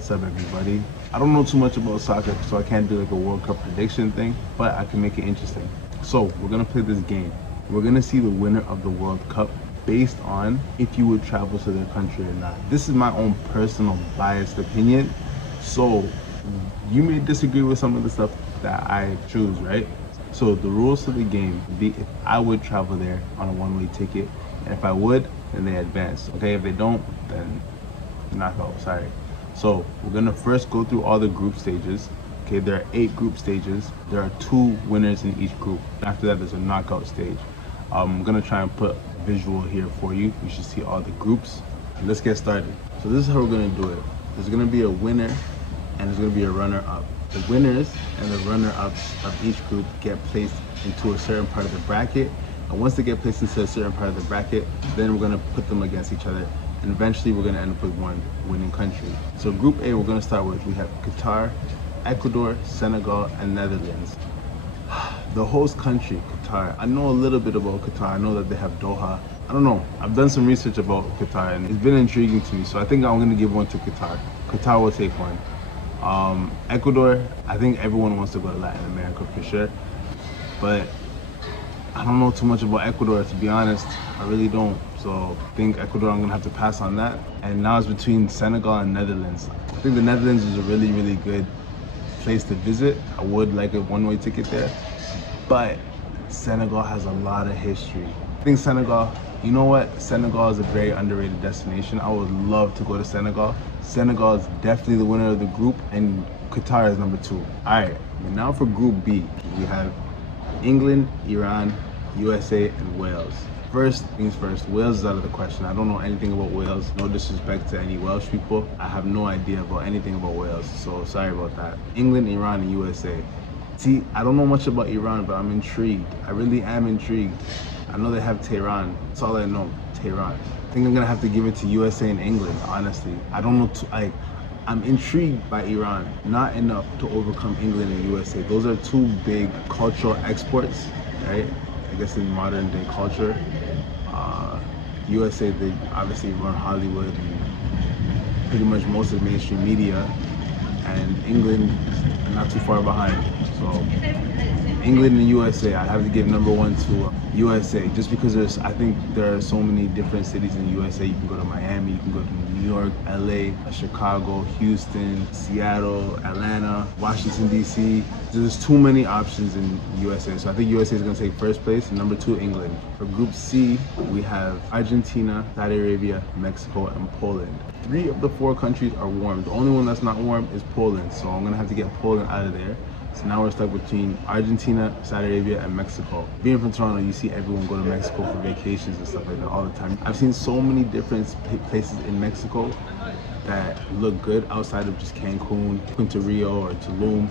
What's up, everybody? I don't know too much about soccer, so I can't do like a World Cup prediction thing, but I can make it interesting. So we're gonna play this game. We're gonna see the winner of the World Cup based on if you would travel to their country or not. This is my own personal biased opinion, so you may disagree with some of the stuff that I choose, right? So the rules to the game would be if I would travel there on a one-way ticket, and if I would, then they advance. Okay, if they don't, then knockout, sorry. So we're gonna first go through all the group stages. Okay, there are 8 group stages. There are 2 winners in each group. After that, there's a knockout stage. I'm gonna try and put a visual here for you. You should see all the groups. Let's get started. So this is how we're gonna do it. There's gonna be a winner and there's gonna be a runner-up. The winners and the runner-ups of each group get placed into a certain part of the bracket. And once they get placed into a certain part of the bracket, then we're gonna put them against each other. And eventually we're gonna end up with one winning country. So Group A, we're gonna start with, we have Qatar, Ecuador, Senegal, and Netherlands. The host country, Qatar. I know a little bit about Qatar. I know that they have Doha. I don't know. I've done some research about Qatar and it's been intriguing to me. So I think I'm gonna give one to Qatar. Qatar will take one. Ecuador, I think everyone wants to go to Latin America for sure. But I don't know too much about Ecuador, to be honest. I really don't. So I think Ecuador, I'm gonna have to pass on that. And now it's between Senegal and Netherlands. I think the Netherlands is a really, really good place to visit. I would like a one-way ticket there. But Senegal has a lot of history. I think Senegal, you know what? Senegal is a very underrated destination. I would love to go to Senegal. Senegal is definitely the winner of the group and Qatar is number 2. All right, now for Group B, we have England, Iran, USA, and Wales. First things first, Wales is out of the question. I don't know anything about Wales. No disrespect to any Welsh people. I have no idea about anything about Wales, so sorry about that. England, Iran, and USA. See, I don't know much about Iran, but I'm intrigued. I really am intrigued. I know they have Tehran. That's all I know, Tehran. I think I'm gonna have to give it to USA and England, honestly. I don't know, I'm intrigued by Iran, not enough to overcome England and USA. Those are 2 big cultural exports, right? I guess in modern day culture. USA, they obviously run Hollywood and pretty much most of the mainstream media, and England not too far behind. So England and USA, I have to give number 1 to USA, just because I think there are so many different cities in USA. You can go to Miami, you can go to New York, LA, Chicago, Houston, Seattle, Atlanta, Washington, DC. There's too many options in USA. So I think USA is gonna take first place, and number 2, England. For Group C, we have Argentina, Saudi Arabia, Mexico, and Poland. 3 of the 4 countries are warm. The only one that's not warm is Poland. So I'm gonna have to get Poland out of there. So now we're stuck between Argentina, Saudi Arabia, and Mexico. Being from Toronto, you see everyone go to Mexico for vacations and stuff like that all the time. I've seen so many different places in Mexico that look good outside of just Cancun, Punta Rio, or Tulum.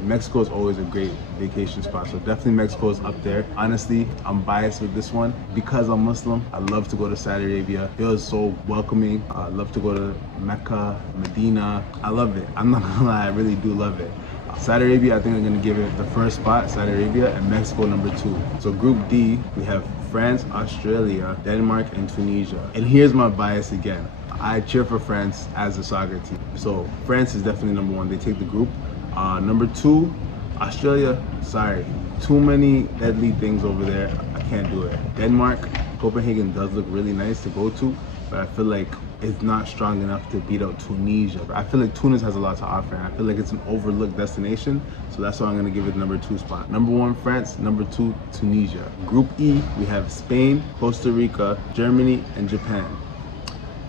Mexico is always a great vacation spot, so definitely Mexico is up there. Honestly, I'm biased with this one because I'm Muslim. I love to go to Saudi Arabia. It feels so welcoming. I love to go to Mecca, Medina. I love it. I'm not gonna lie, I really do love it. Saudi Arabia, I think I'm gonna give it the first spot, Saudi Arabia, and Mexico number 2. So Group D, we have France, Australia, Denmark, and Tunisia. And here's my bias again. I cheer for France as a soccer team. So France is definitely number 1. They take the group. Number 2, Australia, sorry. Too many deadly things over there. I can't do it. Denmark, Copenhagen does look really nice to go to, but I feel like it's not strong enough to beat out Tunisia. But I feel like Tunis has a lot to offer, and I feel like it's an overlooked destination, so that's why I'm gonna give it the number 2 spot. Number 1, France. Number 2, Tunisia. Group E, we have Spain, Costa Rica, Germany, and Japan.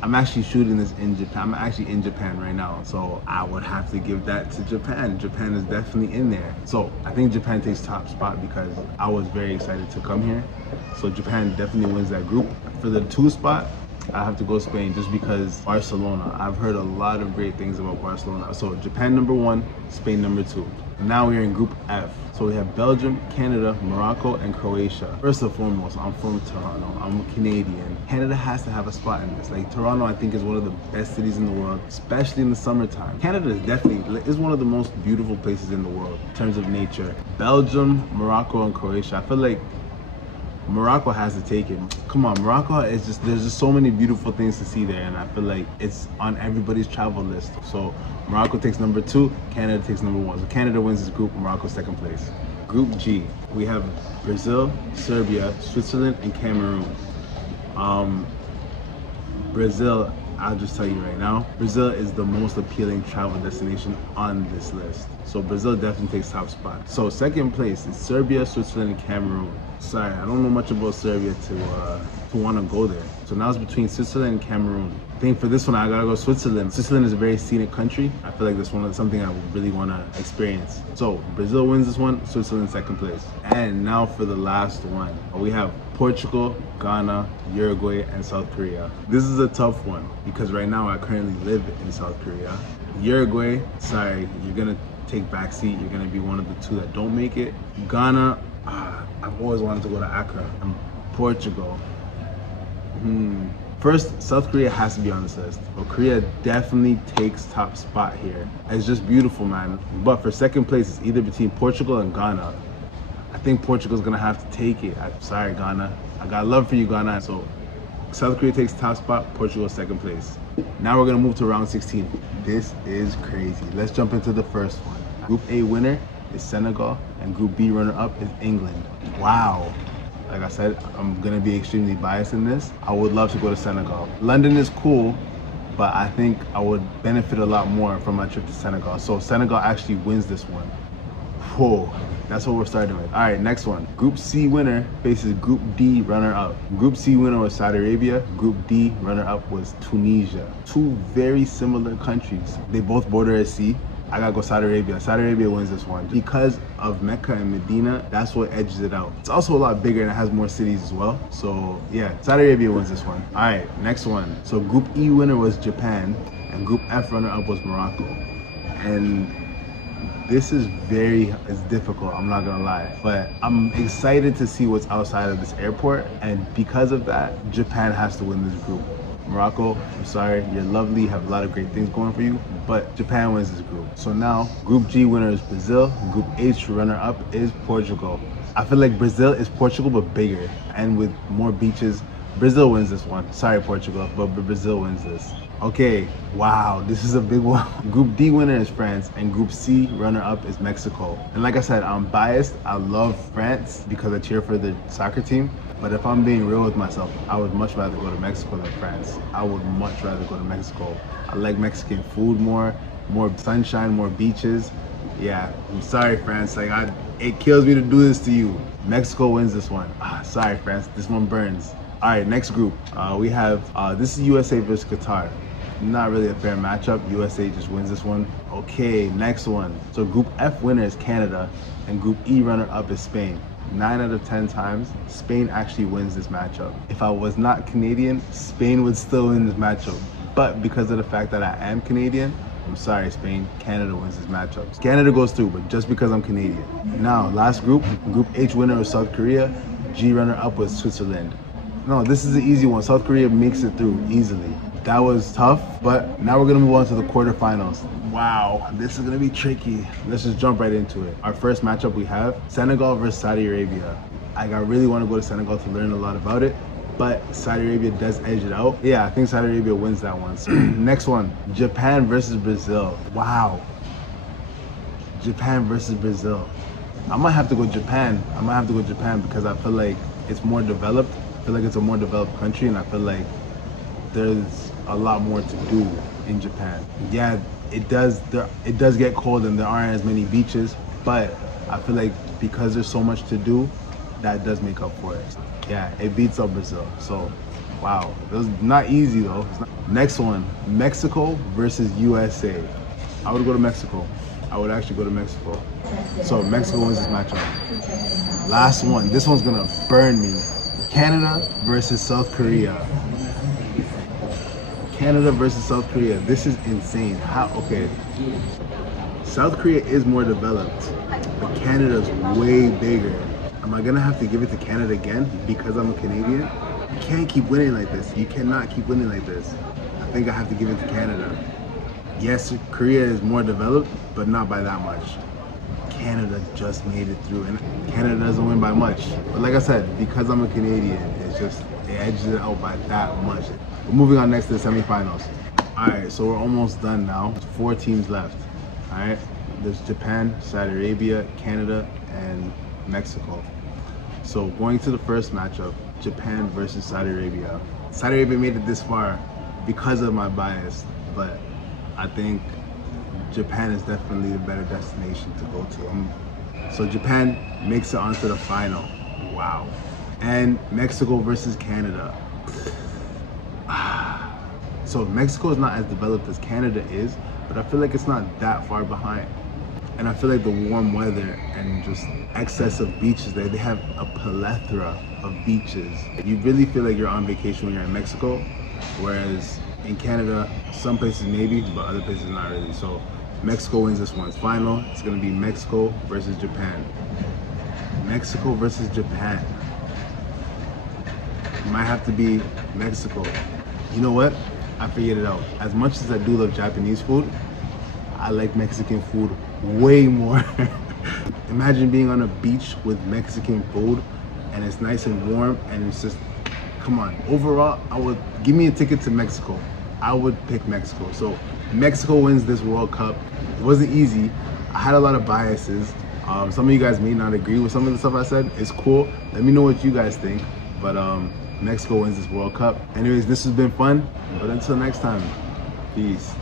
I'm actually shooting this in Japan. I'm actually in Japan right now, so I would have to give that to Japan. Japan is definitely in there. So I think Japan takes top spot because I was very excited to come here. So Japan definitely wins that group. For the 2 spot, I have to go Spain just because Barcelona. I've heard a lot of great things about Barcelona. So Japan number 1, Spain number 2. Now we're in Group F. So we have Belgium, Canada, Morocco, and Croatia. First and foremost, I'm from Toronto. I'm a Canadian. Canada has to have a spot in this. Like, Toronto, I think, is one of the best cities in the world, especially in the summertime. Canada is definitely is one of the most beautiful places in the world in terms of nature. Belgium, Morocco, and Croatia. I feel like Morocco has to take it. Come on, Morocco is just, there's just so many beautiful things to see there, and I feel like it's on everybody's travel list. So Morocco takes number 2, Canada takes number 1. So Canada wins this group, Morocco second place. Group G, we have Brazil, Serbia, Switzerland, and Cameroon. Brazil, I'll just tell you right now, Brazil is the most appealing travel destination on this list. So Brazil definitely takes top spot. So second place is Serbia, Switzerland, and Cameroon. Sorry, I don't know much about Serbia to want to go there. So now it's between Switzerland and Cameroon. I think for this one, I gotta go Switzerland. Switzerland is a very scenic country. I feel like this one is something I would really want to experience. So Brazil wins this one, Switzerland second place. And now for the last one, we have Portugal, Ghana, Uruguay, and South Korea. This is a tough one because right now I currently live in South Korea. Uruguay, sorry, you're gonna take backseat. You're gonna be one of the 2 that don't make it. Ghana, I've always wanted to go to Accra. And Portugal. First, South Korea has to be on this list. But Korea definitely takes top spot here. It's just beautiful, man. But for second place, it's either between Portugal and Ghana. I think Portugal's gonna have to take it. I'm sorry, Ghana. I got love for you, Ghana. So South Korea takes top spot, Portugal second place. Now we're gonna move to round 16. This is crazy. Let's jump into the first one. Group A winner is Senegal, and Group B runner-up is England. Wow. Like I said, I'm gonna be extremely biased in this. I would love to go to Senegal. London is cool, but I think I would benefit a lot more from my trip to Senegal. So Senegal actually wins this one. Whoa, that's what we're starting with. All right, next one. Group C winner faces Group D runner-up. Group C winner was Saudi Arabia. Group D runner-up was Tunisia. 2 very similar countries. They both border a sea. I gotta go Saudi Arabia. Saudi Arabia wins this one. Because of Mecca and Medina, that's what edges it out. It's also a lot bigger and it has more cities as well. So yeah, Saudi Arabia wins this one. All right, next one. So Group E winner was Japan, and Group F runner-up was Morocco. And this is it's difficult, I'm not gonna lie. But I'm excited to see what's outside of this airport. And because of that, Japan has to win this group. Morocco, I'm sorry, you're lovely, you have a lot of great things going for you, but Japan wins this group. So now, Group G winner is Brazil, Group H runner-up is Portugal. I feel like Brazil is Portugal, but bigger, and with more beaches. Brazil wins this one. Sorry, Portugal, but Brazil wins this. Okay, wow, this is a big one. Group D winner is France, and Group C runner-up is Mexico. And like I said, I'm biased. I love France because I cheer for the soccer team. But if I'm being real with myself, I would much rather go to Mexico than France. I would much rather go to Mexico. I like Mexican food more sunshine, more beaches. Yeah, I'm sorry, France. Like it kills me to do this to you. Mexico wins this one. Sorry, France. This one burns. All right, next group. We have this is USA versus Qatar. Not really a fair matchup. USA just wins this one. Okay, next one. So Group F winner is Canada, and Group E runner-up is Spain. 9 out of 10 times, Spain actually wins this matchup. If I was not Canadian, Spain would still win this matchup. But because of the fact that I am Canadian, I'm sorry, Spain, Canada wins this matchup. Canada goes through, but just because I'm Canadian. Now, last group, Group H winner was South Korea, G runner-up was Switzerland. No, this is an easy one. South Korea makes it through easily. That was tough, but now we're gonna move on to the quarterfinals. Wow, this is gonna be tricky. Let's just jump right into it. Our first matchup we have, Senegal versus Saudi Arabia. I really wanna go to Senegal to learn a lot about it, but Saudi Arabia does edge it out. Yeah, I think Saudi Arabia wins that one. So next one, Japan versus Brazil. Wow, Japan versus Brazil. I might have to go Japan. Because I feel like it's more developed. I feel like it's a more developed country, and I feel like there's a lot more to do in Japan. Yeah, it does get cold and there aren't as many beaches, but I feel like because there's so much to do, that does make up for it. Yeah, it beats up Brazil. So, wow, it was not easy though. Next one, Mexico versus USA. I would go to Mexico. I would actually go to Mexico. So Mexico wins this matchup. Last one, this one's gonna burn me. Canada versus South Korea. Canada versus South Korea. This is insane. Okay. South Korea is more developed, but Canada's way bigger. Am I gonna have to give it to Canada again because I'm a Canadian? You can't keep winning like this. You cannot keep winning like this. I think I have to give it to Canada. Yes, Korea is more developed, but not by that much. Canada just made it through, and Canada doesn't win by much. But like I said, because I'm a Canadian, it's just, it edges it out by that much. We're moving on next to the semifinals. All right, so we're almost done now. There's 4 teams left. All right, there's Japan, Saudi Arabia, Canada, and Mexico. So going to the first matchup, Japan versus Saudi Arabia. Saudi Arabia made it this far because of my bias, but I think Japan is definitely the better destination to go to. So Japan makes it onto the final. Wow. And Mexico versus Canada. So Mexico is not as developed as Canada is, but I feel like it's not that far behind. And I feel like the warm weather and just excess of beaches there, they have a plethora of beaches. You really feel like you're on vacation when you're in Mexico, whereas in Canada, some places maybe, but other places not really. So Mexico wins this one. Final, it's gonna be Mexico versus Japan. Mexico versus Japan. It might have to be Mexico. You know what? I figured it out. As much as I do love Japanese food, I like Mexican food way more. Imagine being on a beach with Mexican food and it's nice and warm and it's just, come on. Overall, I would, give me a ticket to Mexico. I would pick Mexico. So Mexico wins this World Cup. It wasn't easy. I had a lot of biases. Some of you guys may not agree with some of the stuff I said. It's cool. Let me know what you guys think. But Mexico wins this World Cup. Anyways, this has been fun. But until next time, peace.